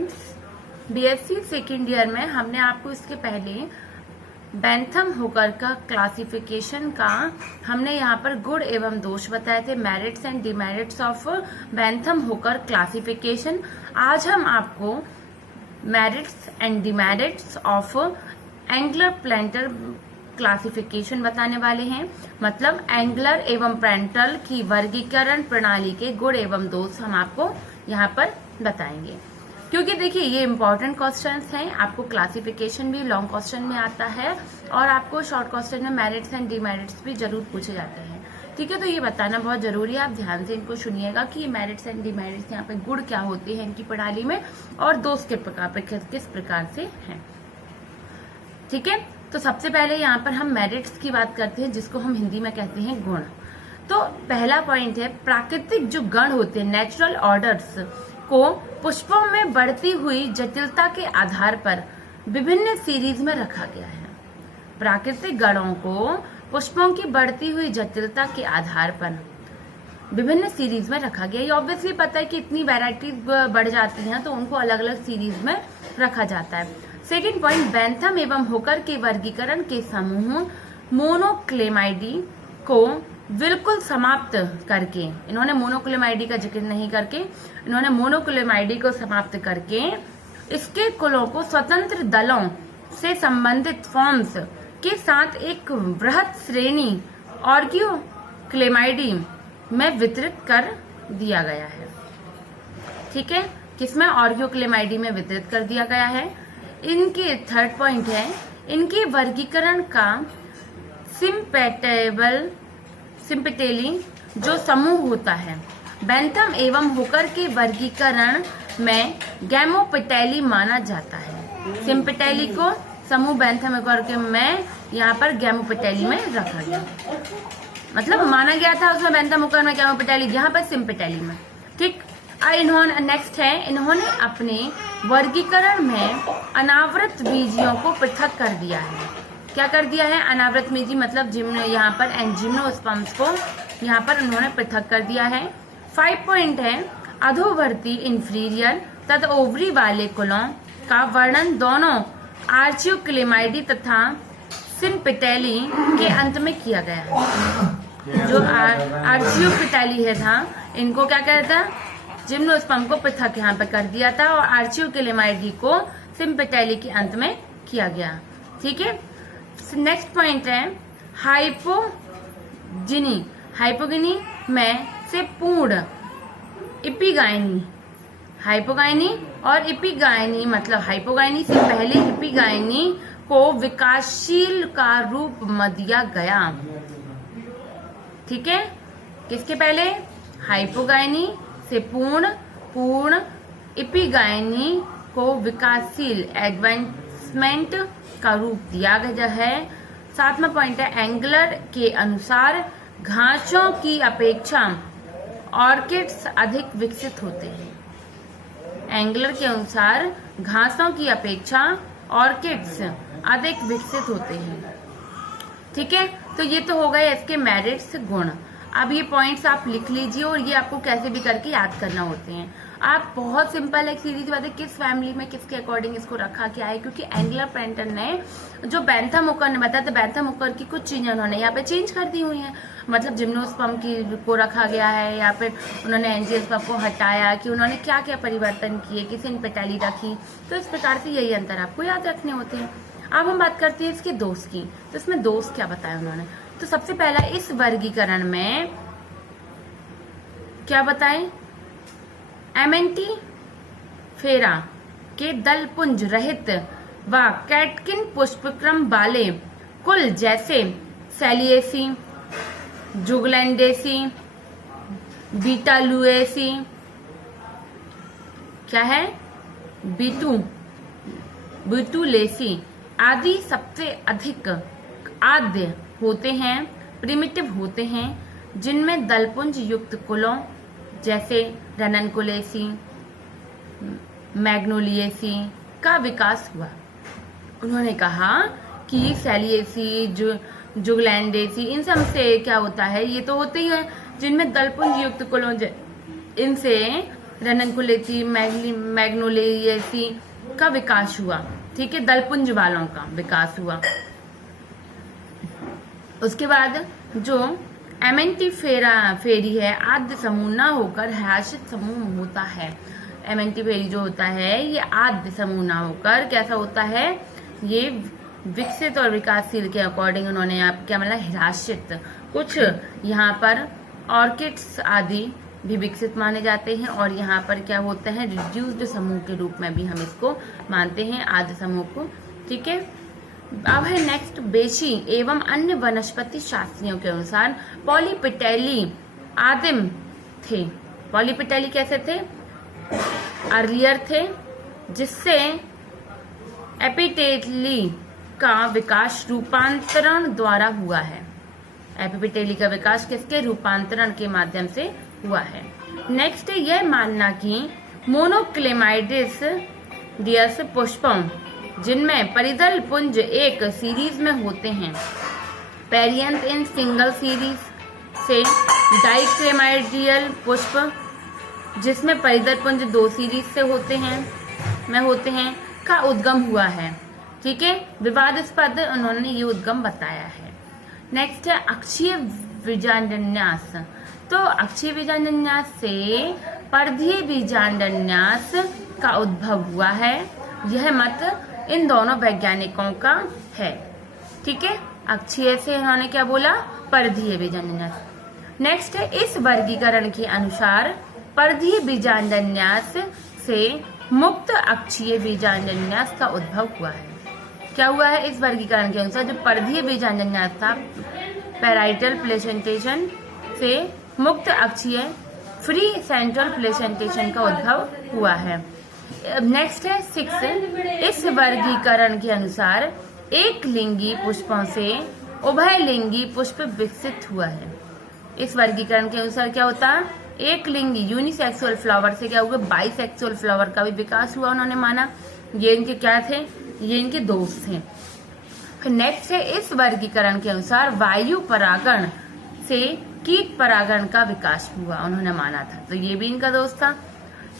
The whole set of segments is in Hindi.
स्टूडेंट्स, बीएससी सेकेंड ईयर में हमने आपको इसके पहले बेंथम हुकर का क्लासिफिकेशन का हमने यहाँ पर गुण एवं दोष बताए थे, merits and demerits of Bentham Hooker classification. आज हम आपको merits and demerits of Engler Prantl classification बताने वाले हैं। मतलब एंगुलर एवं प्लैंटर की वर्गीकरण प्रणाली के गुण एवं दोष हम आपको यहाँ पर बताएंगे, क्योंकि देखिए ये इंपॉर्टेंट क्वेश्चंस हैं। आपको क्लासिफिकेशन भी लॉन्ग क्वेश्चन में आता है और आपको शॉर्ट क्वेश्चन में मेरिट्स एंड डिमेरिट्स भी जरूर पूछे जाते हैं। ठीक है, तो ये बताना बहुत जरूरी है। आप ध्यान से इनको सुनिएगा कि मेरिट्स एंड डिमेरिट्स यहाँ पे गुण क्या होते हैं इनकी प्रणाली में और दोष के प्रकार किस प्रकार से हैं। ठीक है, तो सबसे पहले यहाँ पर हम मेरिट्स की बात करते हैं, जिसको हम हिंदी में कहते हैं गुण। तो पहला पॉइंट है, प्राकृतिक जो गण होते हैं, नेचुरल ऑर्डर्स को पुष्पों में बढ़ती हुई जटिलता के आधार पर विभिन्न सीरीज में रखा गया है। प्राकृतिक गणों को पुष्पों की बढ़ती हुई जटिलता के आधार पर विभिन्न सीरीज में रखा गया। ये ऑब्वियसली पता है कि इतनी वैरायटीज बढ़ जाती हैं तो उनको अलग अलग सीरीज में रखा जाता है। सेकेंड पॉइंट, बेंथम एवं हुकर के वर्गीकरण के समूह मोनोक्लेमाइडी को बिल्कुल समाप्त करके, इन्होंने मोनोक्लेमाइडी का जिक्र नहीं करके, इन्होंने मोनोक्लेमाइडी को समाप्त करके इसके कुलों को स्वतंत्र दलों से संबंधित फॉर्म्स के साथ एक वृहत श्रेणी ऑर्गियोक्लेमाइडी में वितरित कर दिया गया है। ठीक है, किसमें? ऑर्गियोक्लेमाइडी में वितरित कर दिया गया है। इनके थर्ड पॉइंट है, इनके वर्गीकरण का सिम्पेटेली जो समूह होता है, बेंथम एवं हुकर के वर्गीकरण में गैमोपेटेली माना जाता है। सिम्पेटेली को समूह बेंथम हुकर के में यहाँ पर गैमोपेटेली में रखा गया, मतलब माना गया था उसमें बेंथम हुकर में गैमोपेटेली, यहाँ पर सिम्पेटेली में। ठीक, इन्होंने नेक्स्ट है, इन्होंने अपने वर्गीकरण में अनावृत बीजियों को पृथक कर दिया है। क्या कर दिया है? अनावृत बीजी मतलब यहाँ पर एंजिम्नोस्पर्म्स को यहाँ पर उन्होंने पृथक कर दिया है। 5 पॉइंट है, अधोवर्ती इंफीरियर तथा ओवरी वाले कुलों का वर्णन दोनों आर्चियोक्लेमाइडी तथा सिम्पेटेली के अंत में किया गया है। जो आर्चियोपेटेली है था, इनको क्या कहता है? जिम्नोस्पर्म को पृथक यहाँ पर कर दिया था और आर्चियोक्लेमाइडी को सिम्पेटेली के अंत में किया गया। ठीक है, नेक्स्ट पॉइंट है, हाइपोगिनी में से पूर्ण इपिगाइनी, हाइपोगाइनी और इपिगाइनी मतलब हाइपोगाइनी से पहले इपिगाइनी को विकासशील का रूप दिया गया। ठीक है, किसके पहले? हाइपोगाइनी से पूर्ण इपिगाइनी को विकासशील एडवांसमेंट का रूप दिया गया है। 7वां पॉइंट है, एंगलर के अनुसार घासों की अपेक्षा ऑर्किड्स अधिक विकसित होते हैं। एंगलर के अनुसार घासों की अपेक्षा ऑर्किड्स अधिक विकसित होते हैं। ठीक है, तो ये तो हो गए इसके मेरिट्स गुण। अब ये पॉइंट्स आप लिख लीजिए और ये आपको कैसे भी करके याद करना होते हैं। आप बहुत सिंपल एक सीधी बात है, किस फैमिली में किसके अकॉर्डिंग इसको रखा क्या है, क्योंकि एंगुलर प्लैंटर ने जो बेंथम हुकर ने बताया था, बेंथम हुकर की कुछ चीजें उन्होंने यहाँ पे चेंज कर दी हुई हैं। मतलब जिम्नोस्पर्म को रखा गया है या फिर उन्होंने एंजियोस्पर्म को हटाया, कि उन्होंने क्या क्या परिवर्तन किए, किसी ने पेटेली रखी। तो इस प्रकार से यही अंतर आपको याद रखने होते हैं। अब हम बात करते हैं इसके दोष की, तो इसमें दोष क्या बताया उन्होंने। तो सबसे पहला, इस वर्गीकरण में क्या बताएं? एमेंटी फेरा के दलपुंज रहित व कैटकिन पुष्पक्रम वाले कुल जैसे सेलिएसी, जुगलैंडेसी, बीटालुएसी, क्या है? बीटुलेसी आदि सबसे अधिक आद्य होते हैं, प्रिमिटिव होते हैं, जिनमें दलपुंज युक्त कुलों जैसे रननकुलेसी, मैग्नोलिएसी का विकास हुआ। उन्होंने कहा कि सेलिएसी, जुगलैंडेसी, इन सब से क्या होता है? ये तो होते ही है जिनमें दलपुंज युक्त कुलों, इनसे रननकुलेसी, मैग्नोलिएसी का विकास हुआ। ठीक है, दलपुंज वालों का विकास हुआ। उसके बाद जो एमेंटिफेरी है, आद्य समूह न होकर हर्षित समूह होता है। एमेंटिफेरी जो होता है ये आद्य समूह न होकर कैसा होता है, ये विकसित और विकासशील के अकॉर्डिंग उन्होंने यहाँ क्या मतलब हिराशित। कुछ यहाँ पर ऑर्किड्स आदि भी विकसित माने जाते हैं और यहाँ पर क्या होता है रिड्यूस्ड समूह के रूप में भी हम इसको मानते हैं आद्य समूह को। ठीक है, अब है नेक्स्ट बेशी एवं अन्य वनस्पति शास्त्रियों के अनुसार पॉलीपिटेली आदिम थे। पॉलीपिटेली कैसे थे, अर्लियर थे, जिससे एपिटेली का विकास रूपांतरण द्वारा हुआ है। एपिटेली का विकास किसके रूपांतरण के माध्यम से हुआ है। नेक्स्ट यह मानना कि मोनोक्लेमाइडिस डियस पुष्पों जिनमें परिदल पुंज एक सीरीज में होते हैं, पेरियंथ इन सिंगल सीरीज से डाइक्लेमाइडियल पुष्प जिसमें परिदल पुंज दो सीरीज से होते हैं का उद्गम हुआ है। ठीक है, विवादास्पद उन्होंने ये उद्गम बताया है। नेक्स्ट है अक्षीय बीजांडन्यास। तो अक्षीय बीजांडन्यास से पर्धीय बीजांडन्यास का उद्भव हुआ है। यह मत इन दोनों वैज्ञानिकों का है। ठीक है, अक्षीय से इन्होंने क्या बोला, पर्धीय बीजांडन्यास। नेक्स्ट है इस वर्गीकरण के अनुसार पर्धीय बीजांडन्यास से मुक्त अक्षीय बीजांडन्यास का उद्भव हुआ है। क्या हुआ है इस वर्गीकरण के अनुसार, जो पर्धीय बीजांडन्यास था पैराइटल प्लेसेंटेशन से मुक्त अक्षीय फ्री सेंट्रल प्लेसेंटेशन का उद्भव हुआ है। नेक्स्ट है 6, इस वर्गीकरण के अनुसार एक लिंगी पुष्पों से उभय लिंगी पुष्प विकसित हुआ है। इस वर्गीकरण के अनुसार क्या होता है, एक लिंगी यूनिसेक्सुअल फ्लावर से क्या हुआ, बाइसेक्सुअल फ्लावर का भी विकास हुआ उन्होंने माना। ये इनके क्या थे, ये इनके दोस्त थे। फिर नेक्स्ट है इस वर्गीकरण के अनुसार वायु परागण से कीट परागण का विकास हुआ उन्होंने माना था, तो ये भी इनका दोस्त था।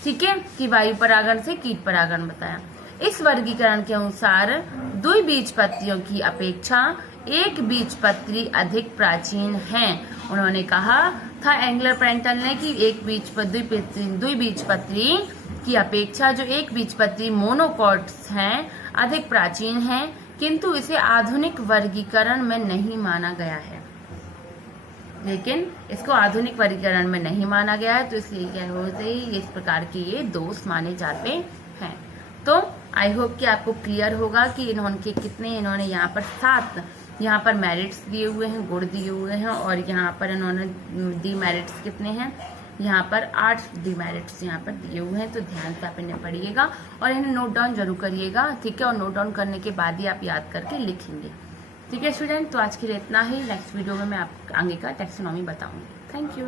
ठीक है, कि वायु परागण से कीट परागण बताया। इस वर्गीकरण के अनुसार द्विबीजपत्रियों की अपेक्षा एक बीजपत्री अधिक प्राचीन है। उन्होंने कहा था एंगलर पेंटल ने कि एक द्विबीजपत्री की अपेक्षा जो एक बीजपत्री मोनोकॉट्स हैं अधिक प्राचीन हैं, किंतु इसे आधुनिक वर्गीकरण में नहीं माना गया है। लेकिन इसको आधुनिक वर्गीकरण में नहीं माना गया है, तो इसलिए क्या होते हैं इस प्रकार के ये दोष माने जाते हैं। तो आई होप कि आपको क्लियर होगा कि इन्होंने यहाँ पर 7 यहाँ पर मेरिट्स दिए हुए हैं, गुण दिए हुए हैं, और यहाँ पर इन्होंने डीमेरिट्स कितने हैं, यहाँ पर 8 डीमेरिट्स यहाँ पर दिए हुए हैं। तो ध्यान से आप इन्हें पढ़िएगा और इन्हें नोट डाउन जरूर करिएगा। ठीक है, और नोट डाउन करने के बाद ही आप याद करके लिखेंगे। ठीक है स्टूडेंट, तो आज के लिए इतना ही। नेक्स्ट वीडियो में मैं आप आगे का टैक्सोनॉमी बताऊंगी। Thank you.